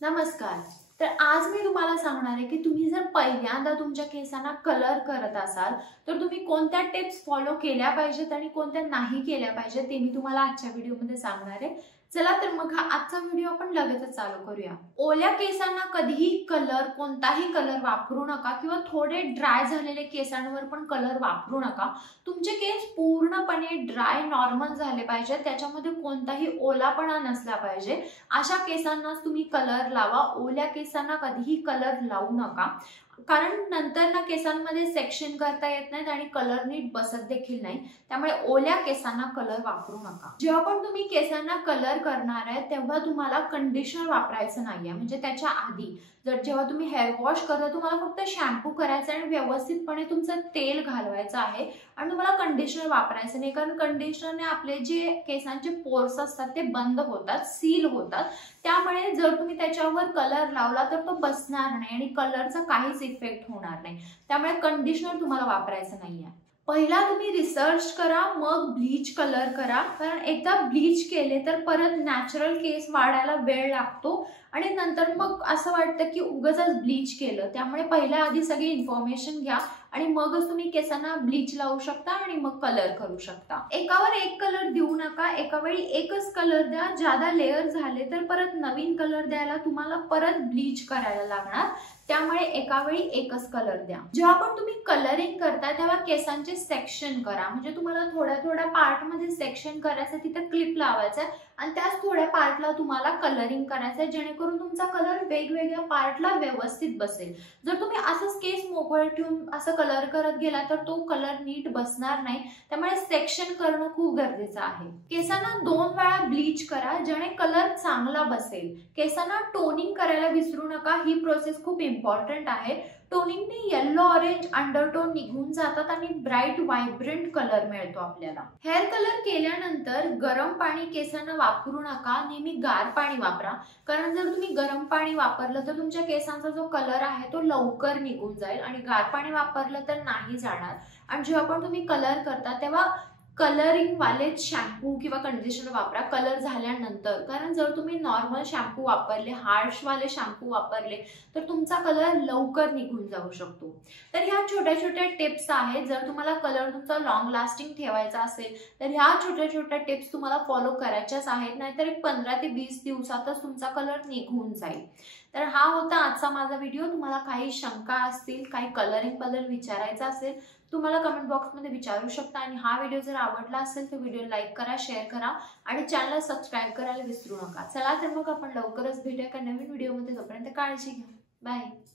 नमस्कार। तर आज मी तुम्हाला सांगणार आहे की तुम्ही जर पहिल्यांदा तुमच्या केसांना कलर करत असाल तर तुम्ही कोणत्या टिप्स फॉलो केल्या पाहिजेत आणि कोणत्या नाही केल्या पाहिजेत ते मी तुम्हाला आजच्या व्हिडिओमध्ये सांगणार आहे। चला तर मग हा आजचा व्हिडिओ आपण लगेचच चालू करूया। ओल्या केसांना कधीही कोणताही कलर वापरू नका किंवा थोडे ड्राय झालेले केसांवर पण कलर वापरू नका। तुमचे केस पूर्णपणे ड्राय नॉर्मल झाले पाहिजे, त्याच्यामध्ये कोणताही ओलापणा नसला पाहिजे अशा केसांनाच तुम्ही कलर लावा। ओल्या केसांना कधीही कलर लावू नका, कारण नंतर ना केसांमध्ये सेक्शन करता येत नाहीत आणि कलर नीट बसत देखील नाही। त्यामुळे ओल्या केसांना कलर वापरू नका। जेव्हा पण तुम्ही केसांना कलर करणार आहे तेव्हा तुम्हाला कंडिशनर वापरायचं नाहीये, म्हणजे त्याच्या आधी जेव्हा तुम्ही हेअर वॉश करता तुम्हाला फक्त शॅम्पू करायचा आणि व्यवस्थितपणे तुमचं तेल घालवायचं आहे आणि तुम्हाला कंडिशनर वापरायचं नाही, कारण कंडिशनरने आपले जे केसांचे पोर्स असतात ते बंद होतात, सील होतात। त्यामुळे जर तुम्ही त्याच्यावर कलर लावला तर तो बसणार नाही आणि कलरचा काहीच इफेक्ट होणार नाही। त्यामुळे कंडिशनर तुम्हाला वापरायचं नाहीये। पहिला तुम्ही रिसर्च करा, मग ब्लीच कलर करा, कारण एकदा ब्लीच केले तर परत नॅचरल केस वाढायला वेळ लागतो आणि नंतर मग असं वाटतं की उगाचच ब्लीच केलं। त्यामुळे पहिला आधी सगळी इन्फॉर्मेशन घ्या आणि मगच तुम्ही केसांना ब्लीच लावू शकता आणि मग कलर करू शकता। एकावर एक कलर देऊ नका, एका वेळी एकच कलर द्या। ज्यादा लेयर झाले तर परत नवीन कलर द्यायला तुम्हाला परत ब्लीच करायला लागणार, त्यामुळे एका वेळी एकच कलर द्या। जेव्हा पण तुम्ही कलरिंग करता तेव्हा केसांचे सेक्शन करा, म्हणजे तुम्हाला थोड्या थोड्या पार्ट मध्ये सेक्शन करायचं, तिथे क्लिप लावायचं आणि त्याच थोड्या पार्टला तुम्हाला कलरिंग करायचं, जेणेकरून तुमचा कलर वेगवेगळ्या पार्टला व्यवस्थित बसेल। जर तुम्ही असंच केस मोकळे ठेवून असं कलर करत गेला तर तो कलर नीट बसणार नाही, त्यामुळे सेक्शन करणं खूप गरजेचं आहे। केसांना 2 वेळा ब्लीच करा, जेणे कलर चांगला बसेल। केसांना टोनिंग करायला विसरू नका, ही प्रोसेस खूप इम्पॉर्टंट आहे। टोनिंगने येलो ऑरेंज अंडरटोन निघून जातात आणि ब्राईट व्हायब्रंट कलर मिळतो आपल्याला। हेअर कलर केल्यानंतर गरम पाणी केसांना वापरू नका, नेहमी गार पाणी वापरा, कारण जर तुम्ही गरम पाणी वापरलं तर तुमच्या केसांचा जो कलर आहे तो लवकर निघून जाईल आणि गार पाणी वापरलं तर नाही जाणार। आणि जेव्हा पण तुम्ही कलर करता तेव्हा कलरिंग वाले शॅम्पू किंवा कंडिशनर वापरा कलर झाल्यानंतर, कारण जर तुम्ही नॉर्मल शॅम्पू वापरले, हार्श वाले शॅम्पू वापरले तर तुमचा कलर लवकर निघून जाऊ शकतो। तर ह्या छोट्या छोट्या टिप्स आहेत। जर तुम्हाला कलर तुमचा लॉंग लास्टिंग ठेवायचा असेल तर ह्या छोट्या छोट्या टिप्स तुम्हाला फॉलो करायच्याच आहेत, नाहीतर एक 15 ते 20 दिवसातच तुमचा कलर निघून जाईल। तर हा होता आजचा माझा व्हिडिओ। तुम्हाला काही शंका असतील, काही कलरिंग बद्दल विचारायचं असेल, तुम्हाला कमेंट बॉक्समध्ये विचारू शकता। आणि हा व्हिडिओ जर आवडला असेल तर व्हिडिओ लाईक करा, शेअर करा आणि चॅनल सबस्क्राईब करायला विसरू नका। चला तर मग आपण लवकरच भेटूया एका नवीन व्हिडिओमध्ये। तोपर्यंत काळजी घ्या, बाय।